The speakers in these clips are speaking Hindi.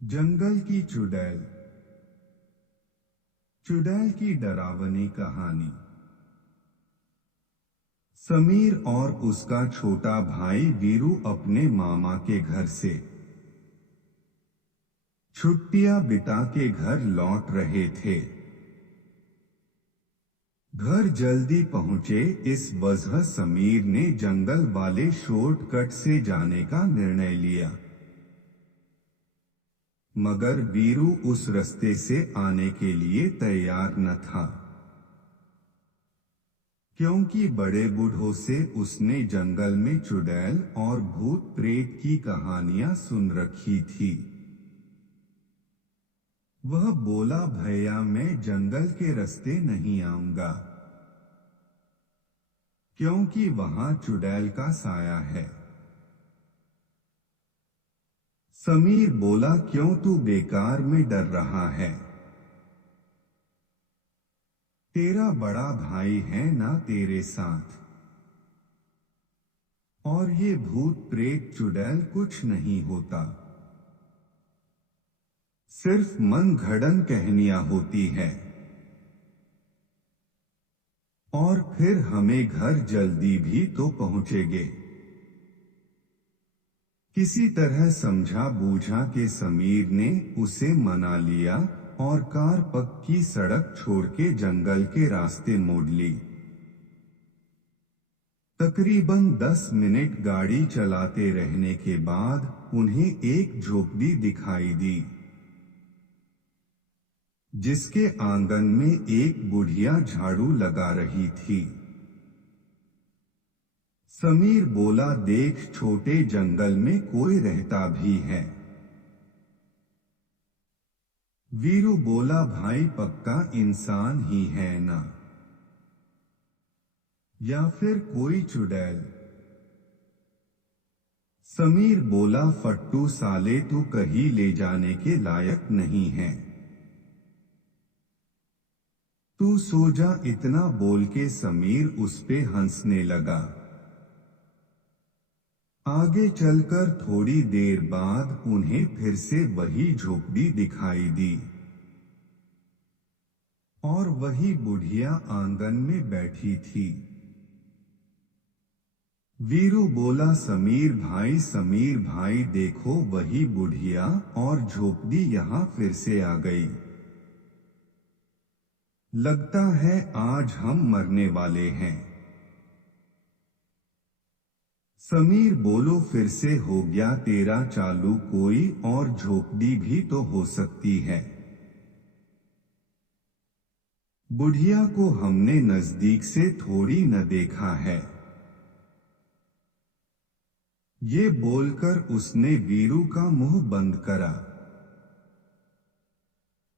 जंगल की चुड़ैल। चुड़ैल की डरावनी कहानी। समीर और उसका छोटा भाई वीरू अपने मामा के घर से छुट्टियां बिता के घर लौट रहे थे। घर जल्दी पहुंचे, इस वजह समीर ने जंगल वाले शॉर्टकट से जाने का निर्णय लिया। मगर वीरू उस रास्ते से आने के लिए तैयार न था, क्योंकि बड़े बूढ़ों से उसने जंगल में चुड़ैल और भूत प्रेत की कहानियां सुन रखी थी। वह बोला, भैया मैं जंगल के रास्ते नहीं आऊंगा, क्योंकि वहां चुड़ैल का साया है। समीर बोला, क्यों तू बेकार में डर रहा है? तेरा बड़ा भाई है ना तेरे साथ, और ये भूत प्रेत चुड़ैल कुछ नहीं होता, सिर्फ मन घड़न कहानियां होती है। और फिर हमें घर जल्दी भी तो पहुंचेंगे। किसी तरह समझा बूझा के समीर ने उसे मना लिया और कार पक्की सड़क छोड़ के जंगल के रास्ते मोड़ ली। तकरीबन 10 मिनट गाड़ी चलाते रहने के बाद उन्हें एक झोपड़ी दिखाई दी, जिसके आंगन में एक बुढ़िया झाड़ू लगा रही थी। समीर बोला, देख छोटे जंगल में कोई रहता भी है। वीरू बोला, भाई पक्का इंसान ही है ना, या फिर कोई चुड़ैल? समीर बोला, फट्टू साले तू कहीं ले जाने के लायक नहीं है, तू सो जा। इतना बोल के समीर उस पे हंसने लगा। आगे चलकर थोड़ी देर बाद उन्हें फिर से वही झोपड़ी दिखाई दी, और वही बुढ़िया आंगन में बैठी थी। वीरू बोला, समीर भाई देखो वही बुढ़िया और झोपड़ी यहाँ फिर से आ गई। लगता है आज हम मरने वाले हैं। समीर बोलो, फिर से हो गया तेरा चालू, कोई और झोपड़ी भी तो हो सकती है। बुढ़िया को हमने नजदीक से थोड़ी न देखा है। ये बोलकर उसने वीरू का मुंह बंद करा।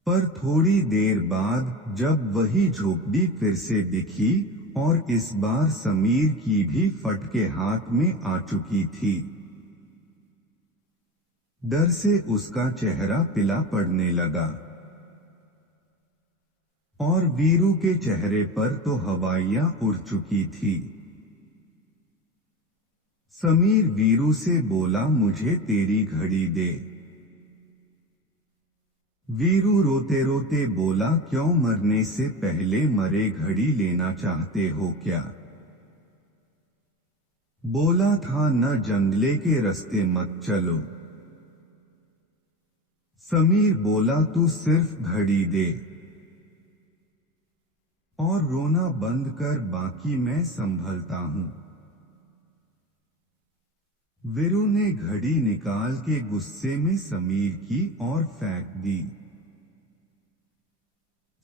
पर थोड़ी देर बाद जब वही झोपड़ी फिर से दिखी और इस बार समीर की भी फटके हाथ में आ चुकी थी, डर से उसका चेहरा पीला पड़ने लगा, और वीरू के चेहरे पर तो हवाइयां उड़ चुकी थी। समीर वीरू से बोला, मुझे तेरी घड़ी दे। वीरू रोते रोते बोला, क्यों मरने से पहले मरे घड़ी लेना चाहते हो क्या? बोला था न जंगले के रास्ते मत चलो। समीर बोला, तू सिर्फ घड़ी दे और रोना बंद कर, बाकी मैं संभलता हूं। वीरू ने घड़ी निकाल के गुस्से में समीर की ओर फेंक दी।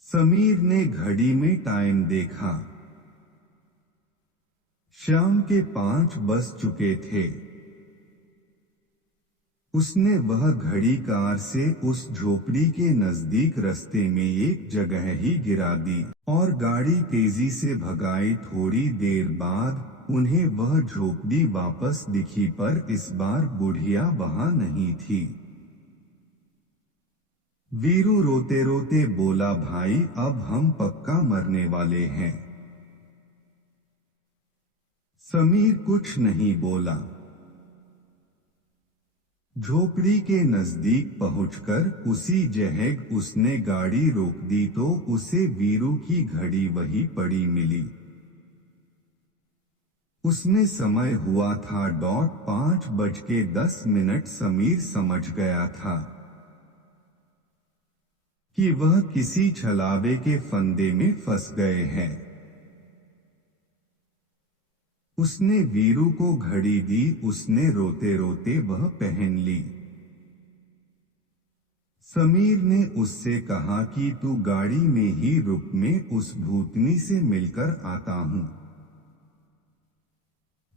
समीर ने घड़ी में टाइम देखा। शाम के 5 बज चुके थे। उसने वह घड़ी कार से उस झोपड़ी के नजदीक रास्ते में एक जगह ही गिरा दी और गाड़ी तेजी से भगाई। थोड़ी देर बाद उन्हें वह झोपड़ी वापस दिखी, पर इस बार बुढ़िया वहां नहीं थी। वीरू रोते रोते बोला, भाई अब हम पक्का मरने वाले हैं। समीर कुछ नहीं बोला। झोपड़ी के नजदीक पहुंचकर उसी जगह उसने गाड़ी रोक दी तो उसे वीरू की घड़ी वही पड़ी मिली। उसने समय हुआ था 5:10। समीर समझ गया था कि वह किसी छलावे के फंदे में फंस गए हैं। उसने वीरू को घड़ी दी। उसने रोते रोते वह पहन ली। समीर ने उससे कहा कि तू गाड़ी में ही रुक, मैं उस भूतनी से मिलकर आता हूं,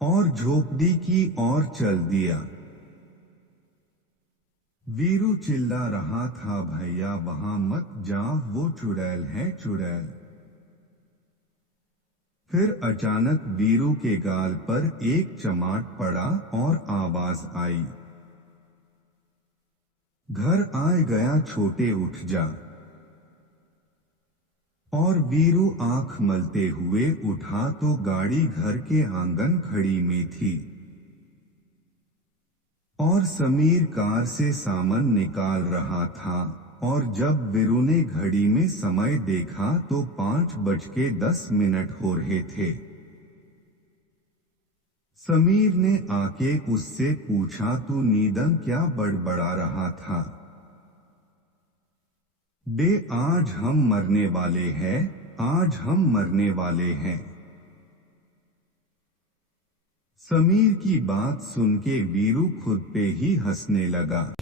और झोपड़ी की ओर चल दिया। वीरू चिल्ला रहा था, भैया वहां मत जाओ, वो चुड़ैल है, चुड़ैल। फिर अचानक वीरू के गाल पर एक चमाट पड़ा और आवाज आई, घर आए गया छोटे, उठ जा। और वीरू आंख मलते हुए उठा तो गाड़ी घर के आंगन खड़ी में थी और समीर कार से सामान निकाल रहा था। और जब वीरू ने घड़ी में समय देखा तो 5:10 हो रहे थे। समीर ने आके उससे पूछा, तू नींदम क्या बड़बड़ा रहा था? बे आज हम मरने वाले हैं, आज हम मरने वाले हैं। समीर की बात सुन के वीरू खुद पे ही हंसने लगा।